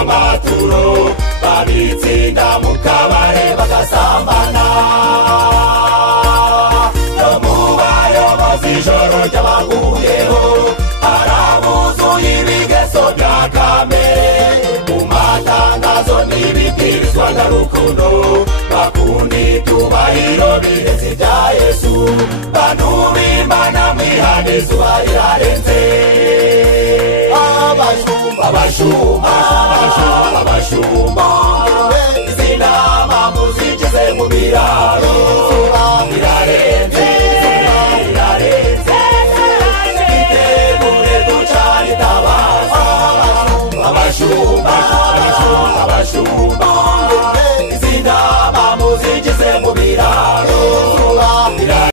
amaturo babitsinda mu kabare bagasambana no mu bayobozi ijoro ry'abaguyeho arabuzuye ibigeso bya kamere mu matangazo n'ibibwirizwa n'urukundo bakunda ibyubahiro biheze ibya Yesu bantu b'Imana mwihane izuba rirarenze abashumba